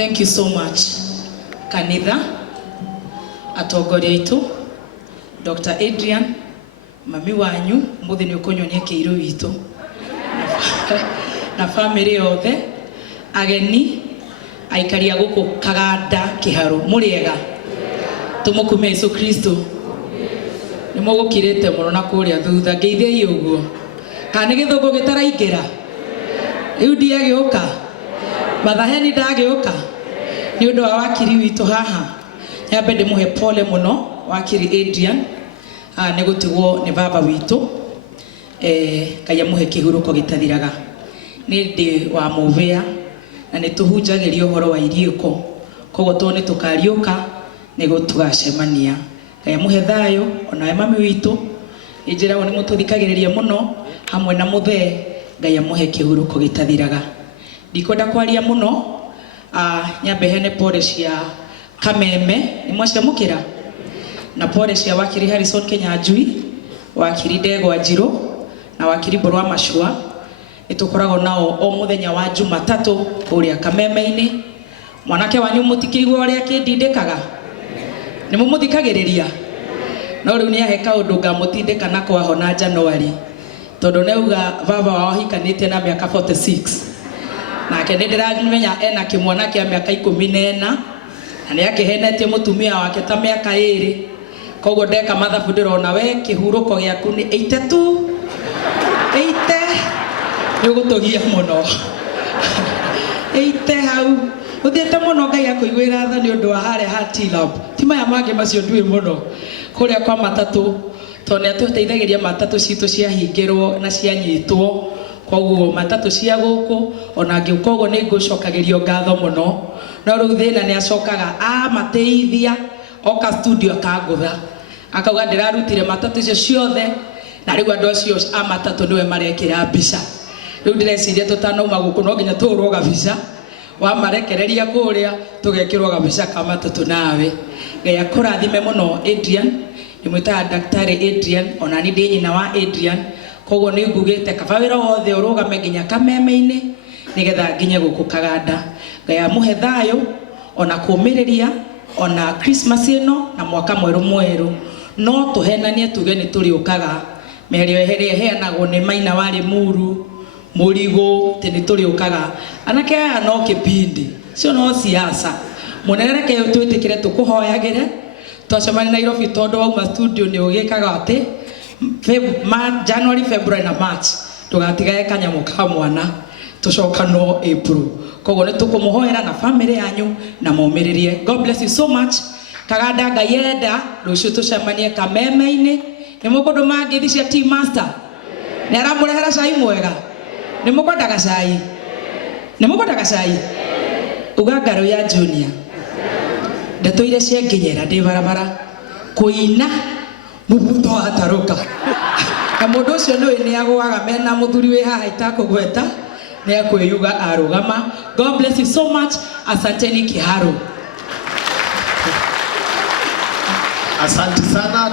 Thank you so much. Kanitha, atongoria itu, Dr. Adrian, mami wanyu, muthi ni ukonyonia kiiru itu. Na family yothe, ageni, aikari a guku Kaganda Kiharu, muriega. Tumukume Yesu Kristo. Ni mugukirite muno na kuria thutha ngeithei uguo. Kana githungu gitaraingera. Riu ndiagiuka. Mathaheni ndagiuka. Ni undu wa wakiri witu haha. Nyambe ndimuhe pole muno wakiri Adrian. Ni gutigwo ni baba witu. Kaya muhe kihuruko gitathiraga. Ni ndi wa muvea na ni tuhunjagiria uhoro wa iriuko. Koguo to ni tukariuka ni gutugacemania. Kaya muhe thayo ona mami witu. Injira ni mututhikagiriria muno hamwe na muthe. Kaya muhe kihuruko gitathiraga. Ndikwenda kwaria muno. Nyambe hene pole cia Kameme ni mwacira mukira na pole cia wakiri Harrison Kenyanjui, wakiri Ndegwa Njiro na wakiri Borwa Mashua. Itukoragwo nao o muthenya wa Jumatatu uria Kameme-ini. Mwanake wanyu mutikigwa uria kindindikaga ni mumuthikagiriria no riu ni aheka undu ngamutindika na kwaho na January tondu neuga baba wao hikanite na miaka 46 nake ndiramenya ena kimwana kia miaka 14 na ni akihenetie mutumia wake ta miaka 2 koguo ndeka mathabu ndirona we kihuruko giaku ni 82 80 ni gutugia muno 80 hau uthiete muno Ngai akuigwira tha ni undu wa hare hati lab ti maya mange macio ndui muno kuria kwa matatu tone atuteithagiria matatu citu ciahingirwo na cianyitwo koguo matatu cia guku ona ngiukogo ni ngucokagirio ngatho muno no riu thina ni acokaga mateithia oka studio akangutha akauga ndirarutire matatu icio ciothe na riu andu acio matatu niwe marekira mbica riu ndireciria tutanauma guku no nginya turwo gabica wa marekereria kuria tugekirwo gabica ka matatu nawe. Ngai akurathime muno Adrian nimwita daktari Adrian ona ni ndi nyina wa Adrian koguo ni ngugite kabawira wothe urugame nginya Kameme-ini nigetha nginye guku Kaganda. Ngai amuhe thayo ona kumiriria ona Christmas ino na mwaka mweru no tuhenanie tuge ni turiukaga merio eheria heanagwo ni Maina wari Muru Murigo teni turiukaga anake aya no kipindi cio no siasa munereke twitikire tukuhoyagire twacemani Nairobi tondu wauma studio ni ugikaga ati January February na March tugatigae kanyamu ka mwana tucoka no April koguo ni tukumuhoera na family yanyu na mumiririe. God bless you so much. Kaganda Ngai enda rucio tucemanie Kameme-ini ni mukundu mangithi cia Tea Master ni aramurehera cai mwega ni mukwendaga cai ni mukwendaga cai uga ngaro ya Junior ndetoire cia nginyera ndi barabara kuina mubuto ataruka na mundu ucio ni agwaga mena muthuri wi haha itakugweta ni akwiyuga arugama. God bless you so much. Asanteni Kiharu. Asante sana.